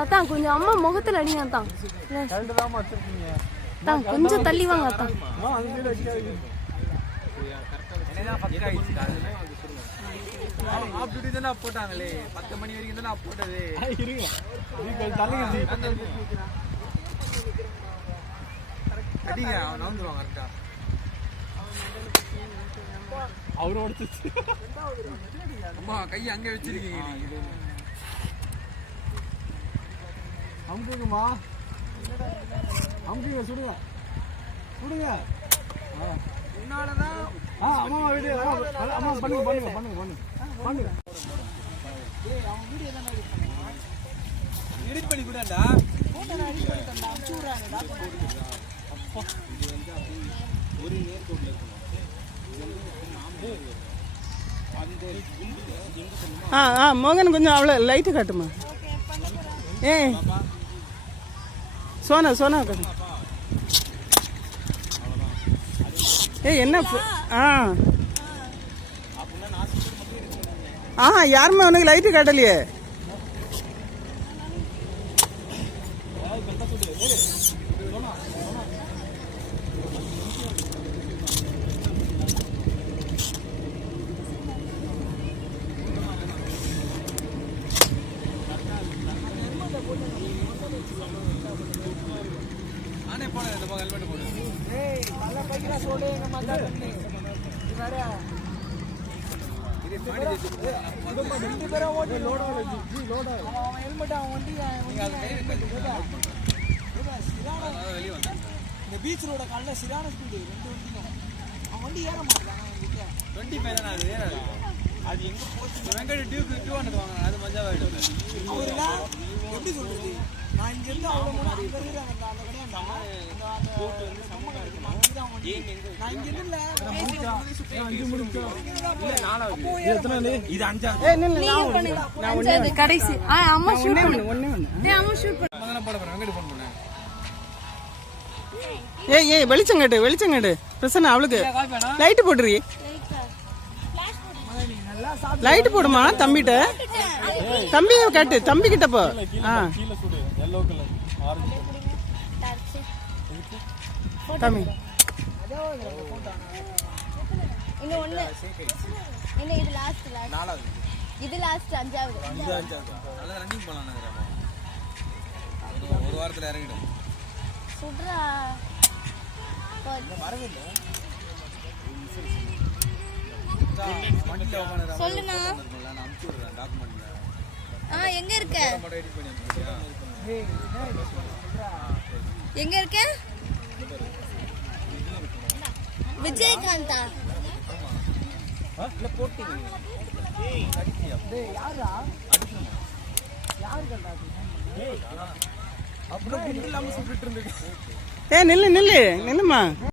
அதான் கொஞ்சம் அம்மா முகத்துல அடிங்க தான் தான் கொஞ்சம் தள்ளி வாங்க தான் போட்டாங்களே 10 மணி வரைக்கும் தான் போட்டது அடிங்க அவன் வந்துருவான் கரெக்டா அவரோட அம்மா கையை அங்க வச்சிருக்கீங்க அம்புக்குமா அம்புங்க சுடுங்க சுடுங்க உன்னாலதான் அம்மா வீடியோ அம்மா பண்ணுங்க பண்ணுங்க பண்ணுங்க பண்ணுங்க பண்ணுங்க அவன் வீடியோ தான் எடிட் பண்ணி கூடாடா போட்டோ நான் எடிட் பண்ணி தந்தா அம்மா சூறானடா அப்பா இது வந்து அப்படியே ஒரு நேர்கோட்ல இருக்கணும் மோகன் கொஞ்சம் அவ்வளோ லைட்டு காட்டுமா சோனா சோனா காட்டு என்ன யாருமே உனக்கு லைட்டு காட்டலையே பீச் ரோட காலைல சிறான ஸ்பீடு 2 வண்டியும் அவன் வண்டி ஏற மாட்டான் 25 தானே அது ஏறாது அது எங்க போச்சு வெங்கட் டியூக் 200 வாங்க அது மஜாவாயிடும் அவர்ல எப்படி சொல்றது நான் இங்க இருந்து அவ்வளவு முன்னாடி இருக்காங்க அந்த கடையா அந்த போட் வந்து சம்ம கிடைக்குமா நான் இங்க இல்ல 5 முடிச்சோம் இல்ல 4வது எத்தனை இது 5வது நான் ஒண்ணே கடைசி அம்மா ஷூட் பண்ணு ஒண்ணே அம்மா ஷூட் பண்ணு மகன போட போறேன் வெங்கட் போன் பண்ணு ஏய் வெளிச்சங்கட்டு பிரசன்னா அவளுக்கு லைட் போடுறீ லைட் போடுமா தம்பிட்ட தம்பியை காட்டு தம்பி கிட்ட போ தம்பி இது லாஸ்ட் 5வது நல்லா ரன்னிங் பண்ணலாம் ஒரு வாரத்துல இறங்கிடும் சுட்ரா சொல்லுண்ணா எங்க இருக்க எங்க இருக்க விஜயகாந்தா நில்லுமா